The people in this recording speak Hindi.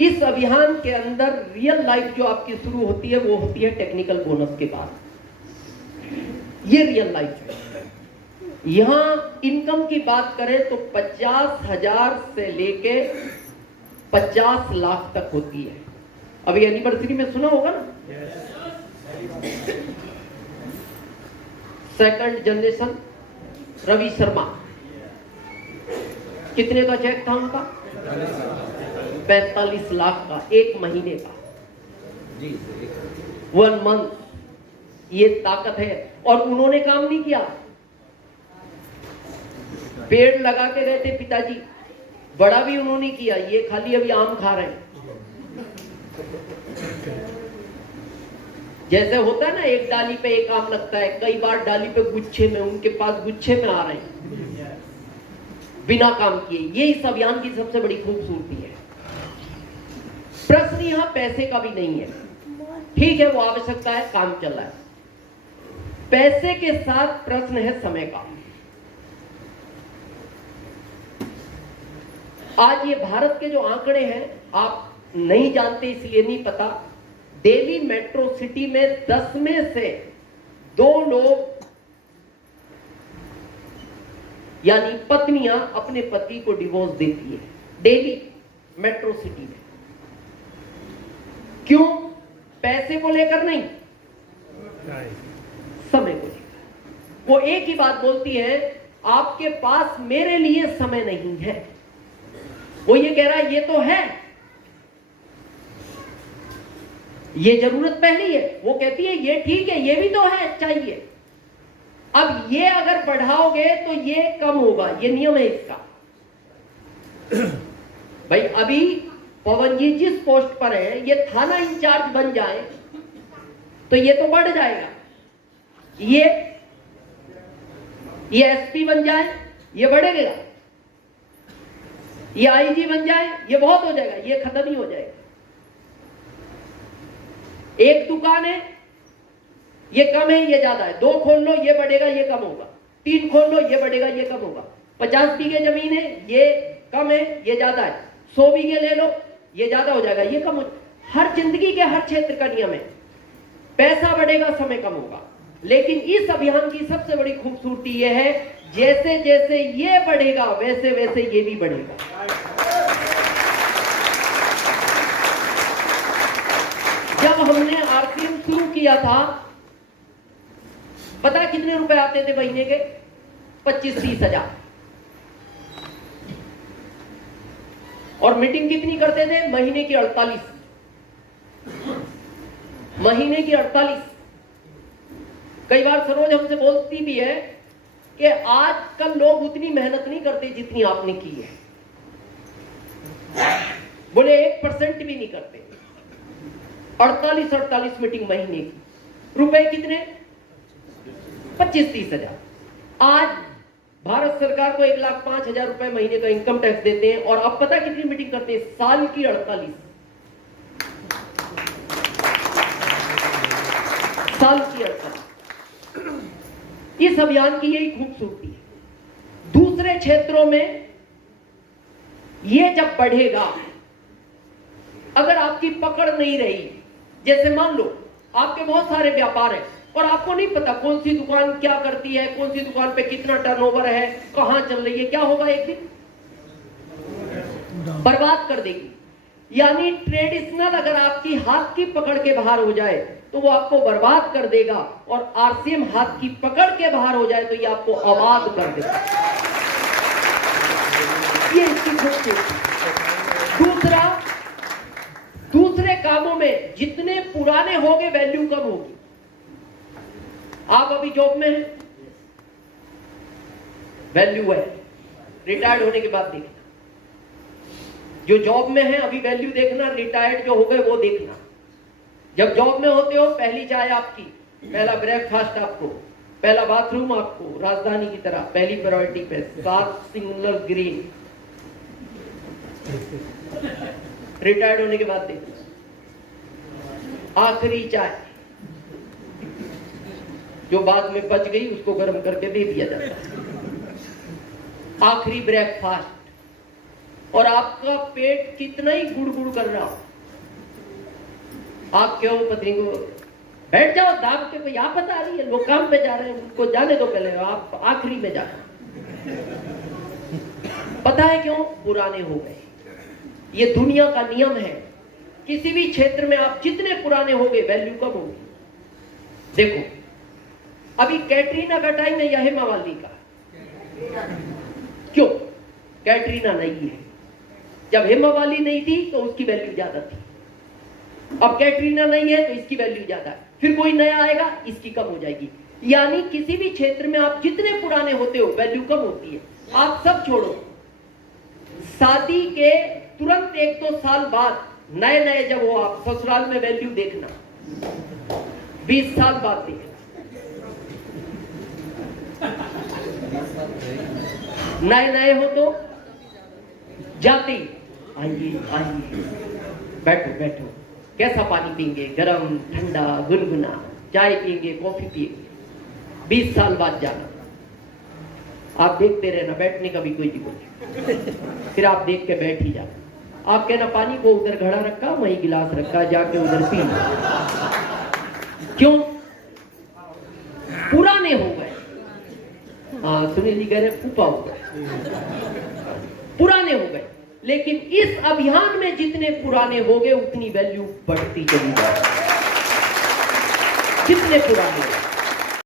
इस अभियान के अंदर रियल लाइफ जो आपकी शुरू होती है वो होती है टेक्निकल बोनस के बाद। ये रियल लाइफ है। यहां इनकम की बात करें तो 50,000 से लेके 50 लाख तक होती है। अभी एनिवर्सरी में सुना होगा ना, सेकंड जनरेशन रवि शर्मा, कितने का चेक था उनका? 45 लाख का, एक महीने का, 1 मंथ। ये ताकत है। और उन्होंने काम नहीं किया, पेड़ लगा के गए थे पिताजी, बड़ा भी उन्होंने किया। ये खाली अभी आम खा रहे हैं। जैसे होता है ना, एक डाली पे एक आम लगता है, कई बार डाली पे गुच्छे में, उनके पास गुच्छे में आ रहे हैं बिना काम किए। ये इस अभियान की सबसे बड़ी खूबसूरती है। प्रश्न यहां पैसे का भी नहीं है, ठीक है, वो आवश्यकता है, काम चल रहा है। पैसे के साथ प्रश्न है समय का। आज ये भारत के जो आंकड़े हैं, आप नहीं जानते इसलिए नहीं पता, दिल्ली मेट्रो सिटी में 10 में से 2 लोग यानी पत्नियां अपने पति को डिवोर्स देती है दिल्ली मेट्रो सिटी में। क्यों? पैसे को लेकर नहीं, समय को लेकर। वो एक ही बात बोलती है, आपके पास मेरे लिए समय नहीं है। वो ये कह रहा है ये तो है, ये जरूरत पहली है। वो कहती है ये ठीक है, ये भी तो है, चाहिए। अब ये अगर बढ़ाओगे तो ये कम होगा, ये नियम है इसका। भाई अभी पवन जी जिस पोस्ट पर है, ये थाना इंचार्ज बन जाए तो ये तो बढ़ जाएगा। ये एसपी बन जाए, ये बढ़ेगा। ये आईजी बन जाए, ये बहुत हो जाएगा, ये खत्म ही हो जाएगा। एक दुकान है, ये कम है, ये ज्यादा है। 2 खोल लो, ये बढ़ेगा, ये कम होगा। 3 खोल लो, ये बढ़ेगा, ये कम होगा। 50 बीघे जमीन है, ये कम है, ये ज्यादा है। 100 बीघे ले लो, ये ज्यादा हो जाएगा, ये कम हो। हर जिंदगी के हर क्षेत्र का नियम है। पैसा बढ़ेगा, समय कम होगा। लेकिन इस अभियान की सबसे बड़ी खूबसूरती यह है, जैसे जैसे ये बढ़ेगा वैसे वैसे ये भी बढ़ेगा। जब हमने आरसीएम शुरू किया था, पता कितने रुपए आते थे महीने के? 25-30 हजार। और मीटिंग कितनी करते थे? महीने की 48। महीने की 48। कई बार सरोज हमसे बोलती भी है कि आजकल लोग उतनी मेहनत नहीं करते जितनी आपने की है। बोले 1% भी नहीं करते। 48 मीटिंग महीने की, रुपए कितने? 25-30 हजार। आज भारत सरकार को 1,05,000 रुपए महीने का इनकम टैक्स देते हैं, और अब पता कितनी मीटिंग करते हैं? साल की 48। साल की 48। इस अभियान की यही खूबसूरती है। दूसरे क्षेत्रों में ये जब बढ़ेगा, अगर आपकी पकड़ नहीं रही, जैसे मान लो आपके बहुत सारे व्यापार हैं और आपको नहीं पता कौन सी दुकान क्या करती है, कौन सी दुकान पे कितना टर्नओवर है, कहां चल रही है, क्या होगा? एक दिन बर्बाद कर देगी। यानी ट्रेडिशनल अगर आपकी हाथ की पकड़ के बाहर हो जाए तो वो आपको बर्बाद कर देगा, और आरसीएम हाथ की पकड़ के बाहर हो जाए तो ये आपको आबाद कर देगा। ये इसकी खूबसूरती। दूसरे कामों में जितने पुराने होंगे वैल्यू कम होगी। आप अभी जॉब में हैं, वैल्यू है। रिटायर्ड होने के बाद देखना, जो जॉब में है अभी वैल्यू देखना, रिटायर्ड जो हो गए वो देखना। जब जॉब में होते हो, पहली चाय आपकी, पहला ब्रेकफास्ट आपको, पहला बाथरूम आपको, राजधानी की तरह पहली प्रायोरिटी पे, 7 सिंगुलर ग्रीन। रिटायर्ड होने के बाद देखना, आखिरी चाय जो बाद में बच गई उसको गर्म करके दे दिया जाता है। आखिरी ब्रेकफास्ट, और आपका पेट कितना ही गुड़गुड़ कर रहा हो, आप क्यों पत्नी को बैठ जाओ दाब के, कोई आफत आ रही है, लोग काम पे जा रहे हैं, उनको जाने दो पहले, आप आखिरी में जाना। पता है क्यों? पुराने हो गए। ये दुनिया का नियम है, किसी भी क्षेत्र में आप जितने पुराने होगे वैल्यू कम होगी। देखो अभी कैटरीना का टाइम है या हेमा मालिनी का? क्यों? कैटरीना नहीं है, जब हेमा मालिनी नहीं थी तो उसकी वैल्यू ज्यादा थी, अब कैटरीना नहीं है तो इसकी वैल्यू ज्यादा है, फिर कोई नया आएगा इसकी कम हो जाएगी। यानी किसी भी क्षेत्र में आप जितने पुराने होते हो वैल्यू कम होती है। आप सब छोड़ो, शादी के तुरंत 1-2 साल बाद नए नए जब हो आप ससुराल में वैल्यू देखना, 20 साल बाद देखना, नए नए हो तो जाते ही आइए आइए बैठो बैठो, कैसा पानी पिएंगे, गरम ठंडा गुनगुना, चाय पिएंगे कॉफी पिएंगे। 20 साल बाद जाना, आप देखते रहना, बैठने का भी कोई दिक्कत, फिर आप देख के बैठ ही जाना। आप कहना पानी को उधर घड़ा रखा, वहीं गिलास रखा, जाके उधर पी। क्यों? पुराने हो गए। हाँ सुनील जी कह रहे फूफा हो गए, पुराने हो गए। लेकिन इस अभियान में जितने पुराने हो गए उतनी वैल्यू बढ़ती चली जाए, जितने पुराने